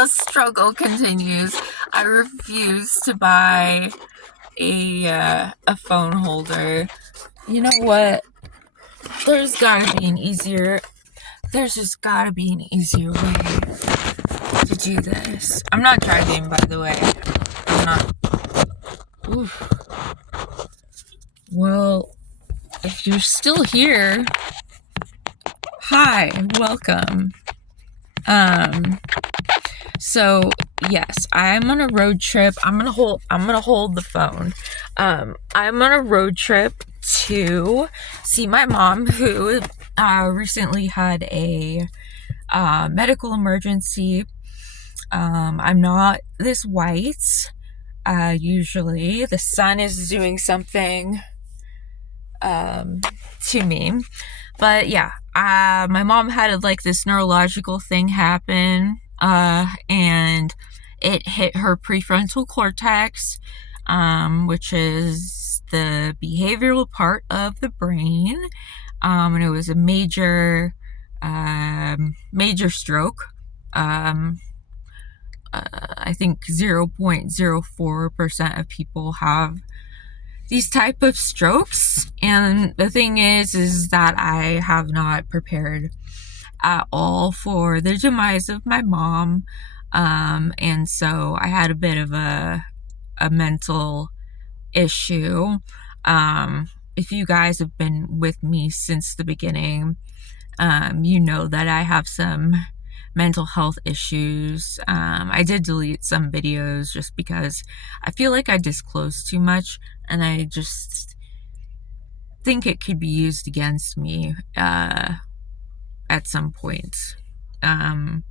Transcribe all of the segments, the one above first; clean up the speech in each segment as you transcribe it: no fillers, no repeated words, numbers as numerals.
the struggle continues. I refuse to buy a phone holder. You know what? There's just gotta be an easier way to do this. I'm not driving, by the way. I'm not. Oof. Well, if you're still here, hi, welcome. So yes, I'm on a road trip. I'm gonna hold the phone. I'm on a road trip to see my mom, who recently had a medical emergency. I'm not this white. Usually the sun is doing something to me. But yeah, my mom had like this neurological thing happen, and it hit her prefrontal cortex, which is the behavioral part of the brain, and it was a major stroke. I think 0.04% of people have these type of strokes, and the thing is that I have not prepared at all for the demise of my mom, and so I had a bit of a mental issue. If you guys have been with me since the beginning, you know that I have some mental health issues. I did delete some videos just because I feel like I disclosed too much, and I just think it could be used against me at some point. I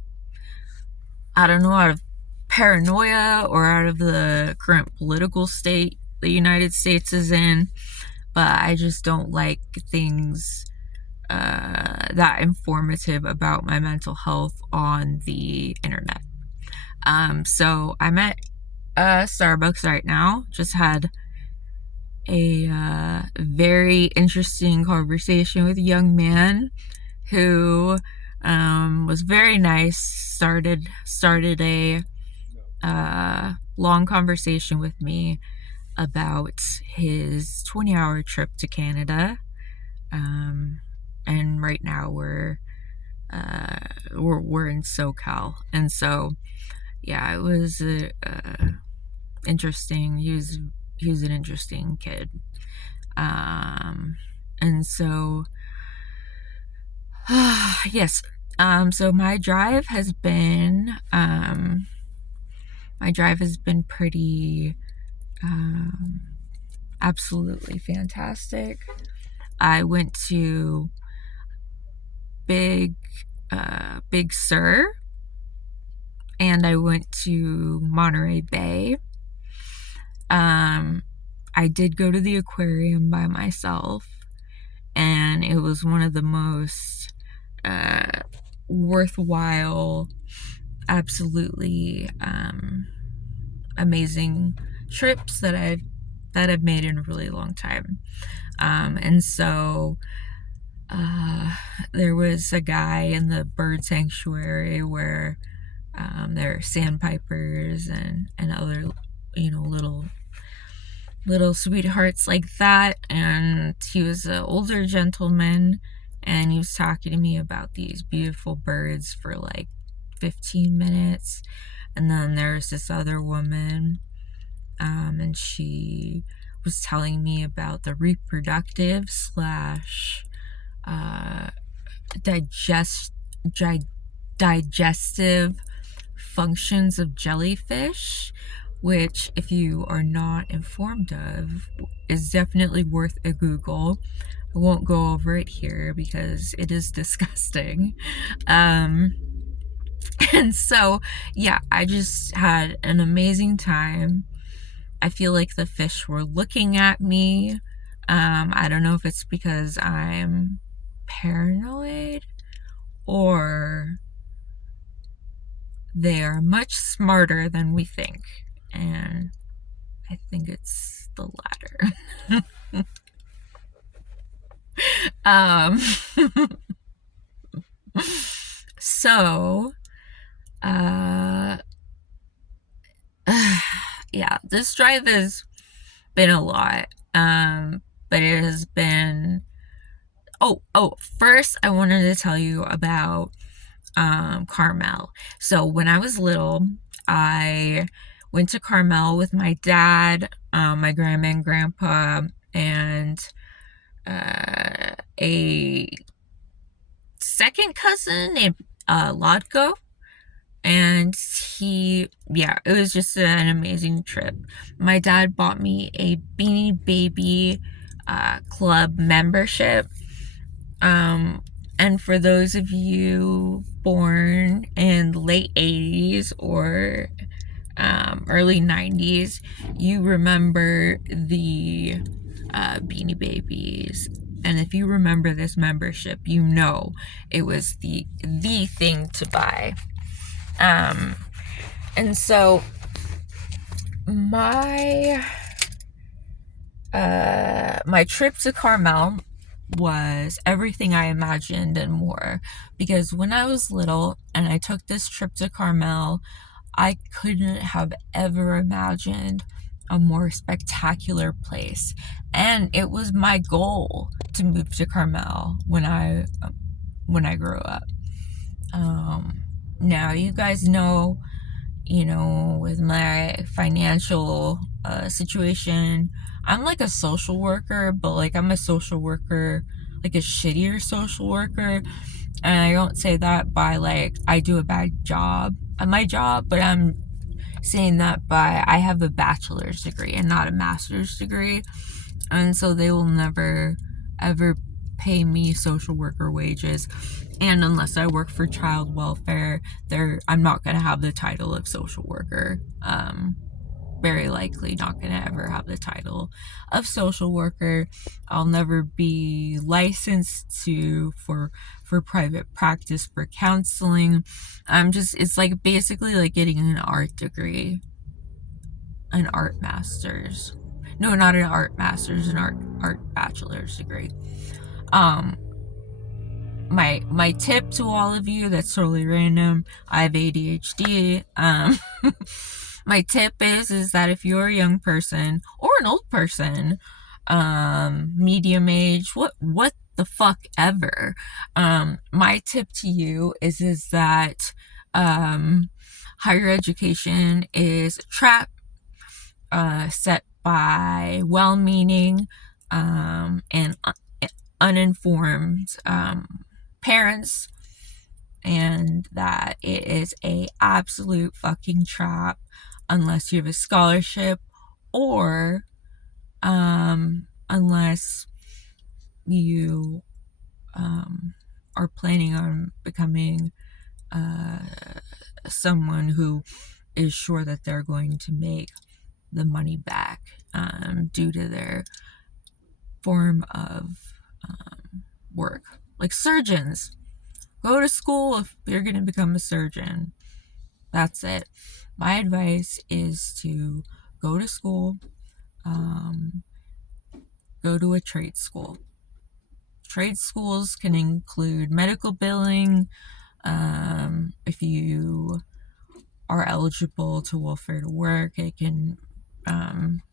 don't know, out of paranoia or out of the current political state the United States is in, but I just don't like things that informative about my mental health on the internet. So I'm at Starbucks right now. Just had a very interesting conversation with a young man who was very nice. Started a long conversation with me about his 20-hour trip to Canada. And right now we're in SoCal, and so yeah, it was interesting. He was an interesting kid, and so yes. So my drive has been pretty absolutely fantastic. I went to Big Sur, and I went to Monterey Bay. I did go to the aquarium by myself, and it was one of the most worthwhile, absolutely amazing trips that I've made in a really long time. And so there was a guy in the bird sanctuary where there are sandpipers and other, little sweethearts like that, and he was an older gentleman, and he was talking to me about these beautiful birds for like 15 minutes. And then there's this other woman, and she was telling me about the reproductive slash digestive functions of jellyfish, which, if you are not informed of, is definitely worth a Google. I won't go over it here because it is disgusting. And so, yeah, I just had an amazing time. I feel like the fish were looking at me. I don't know if it's because I'm paranoid or they are much smarter than we think. And I think it's the latter. So, This drive has been a lot, but it has been. First, I wanted to tell you about Carmel. So when I was little, I went to Carmel with my dad, my grandma and grandpa, and a second cousin named Lodko. And it was just an amazing trip. My dad bought me a Beanie Baby club membership. And for those of you born in the late 80s or early 90s, you remember the Beanie Babies. And if you remember this membership, you know it was the thing to buy. And so my trip to Carmel was everything I imagined and more, because when I was little and I took this trip to Carmel, I couldn't have ever imagined a more spectacular place, and it was my goal to move to Carmel when I grew up. Now you guys know, with my financial situation, I'm like a social worker, but like I'm a social worker, like a shittier social worker. And I don't say that by like I do a bad job at my job, but I'm saying that by I have a bachelor's degree and not a master's degree. And so they will never ever pay me social worker wages. And unless I work for child welfare, I'm not going to have the title of social worker. Very likely not going to ever have the title of social worker. I'll never be licensed for private practice for counseling. It's like basically like getting an art degree, an art master's. No, not an art master's, an art bachelor's degree. My tip to all of you, that's totally random. I have ADHD. My tip is that if you're a young person or an old person, medium age, what the fuck ever, my tip to you is that higher education is a trap set by well-meaning and uninformed parents, and that it is a absolute fucking trap unless you have a scholarship or unless you are planning on becoming someone who is sure that they're going to make the money back due to their form of work. Like surgeons, go to school if you're going to become a surgeon. That's it. My advice is to go to school, go to a trade school. Trade schools can include medical billing. If you are eligible to welfare to work, it can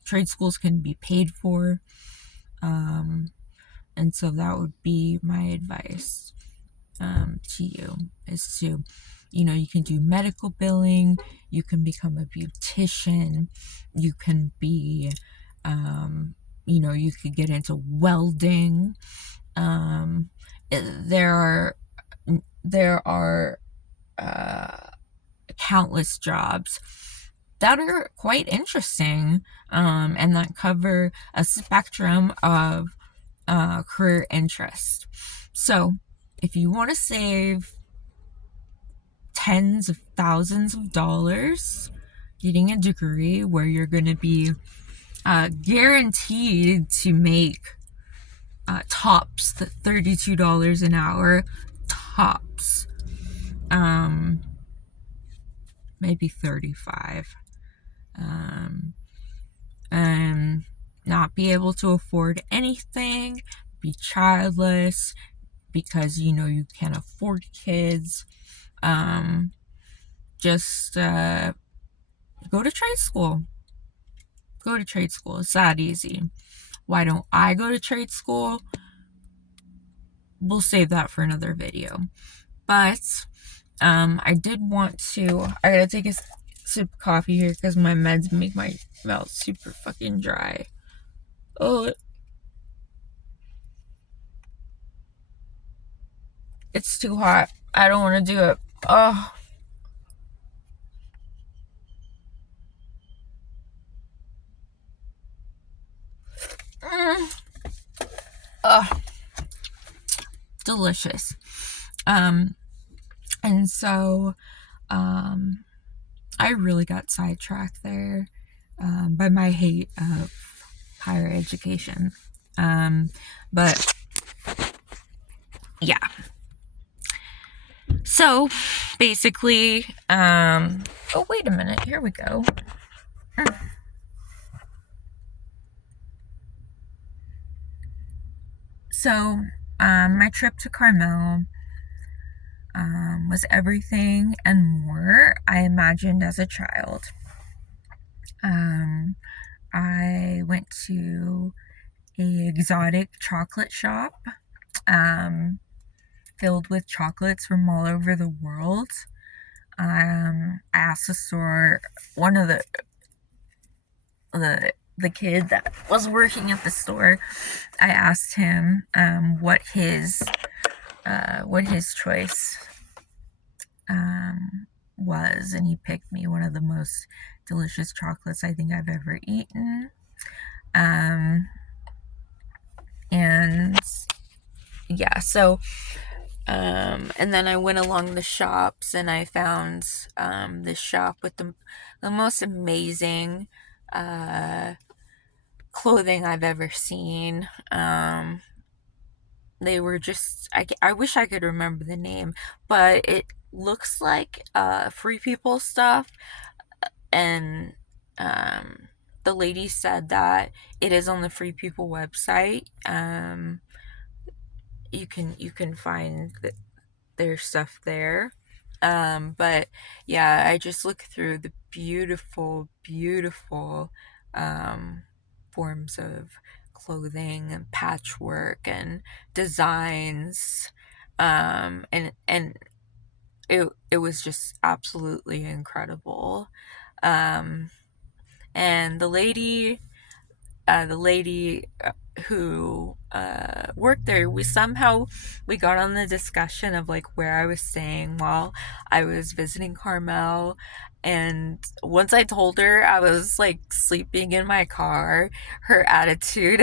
trade schools can be paid for. And so that would be my advice to you, is to, you can do medical billing, you can become a beautician, you can be, you could get into welding. There are countless jobs that are quite interesting, and that cover a spectrum of career interest. So if you want to save tens of thousands of dollars getting a degree where you're going to be guaranteed to make tops $32 an hour, tops, maybe 35, and not be able to afford anything, be childless because you can't afford kids, just go to trade school. go to trade school. It's that easy. Why don't I go to trade school? We'll save that for another video. But I did want to, I gotta take a sip of coffee here because my meds make my mouth super fucking dry. Oh, it's too hot. I don't want to do it. Oh. Delicious. And so, I really got sidetracked there, by my hate of higher education. But yeah. So basically, oh, wait a minute. Here we go. So, my trip to Carmel was everything and more I imagined as a child. I went to a exotic chocolate shop, filled with chocolates from all over the world. I asked the store, one of the kid that was working at the store, I asked him what his choice was, and he picked me one of the most delicious chocolates I think I've ever eaten. And yeah, so and then I went along the shops and I found this shop with the most amazing clothing I've ever seen. They were just, I wish I could remember the name, but it looks like Free People stuff. And the lady said that it is on the Free People website. You can find their stuff there. But yeah, I just looked through the beautiful forms of clothing and patchwork and designs, and it was just absolutely incredible. And the lady who worked there, we got on the discussion of like where I was staying while I was visiting Carmel. And once I told her I was like sleeping in my car, her attitude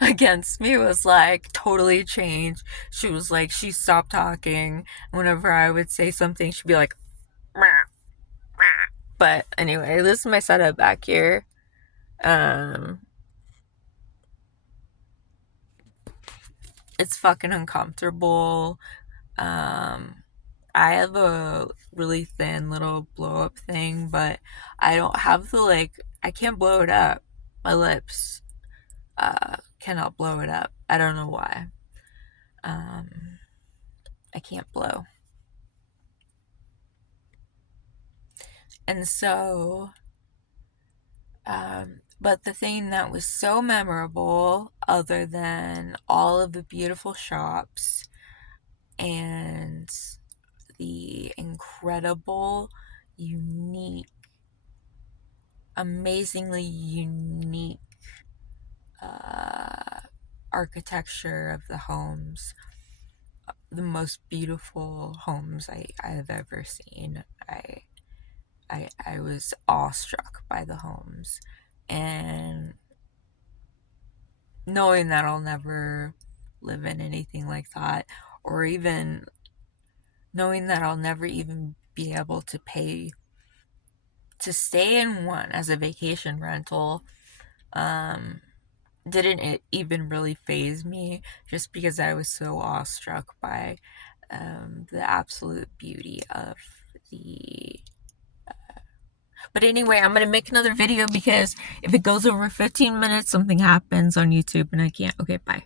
against me was like totally changed. She was like, she stopped talking. Whenever I would say something, she'd be like, "Meh, meh." But anyway, this is my setup back here. It's fucking uncomfortable. I have a really thin little blow up thing, but I don't have I can't blow it up. My lips cannot blow it up. I don't know why. I can't blow. And so, but the thing that was so memorable, other than all of the beautiful shops and the incredible, unique, amazingly unique architecture of the homes, the most beautiful homes I have ever seen. I was awestruck by the homes, and knowing that I'll never live in anything like that, or even knowing that I'll never even be able to pay to stay in one as a vacation rental, didn't even really faze me, just because I was so awestruck by the absolute beauty of the but anyway, I'm gonna make another video because if it goes over 15 minutes, something happens on YouTube and I can't. Okay, bye.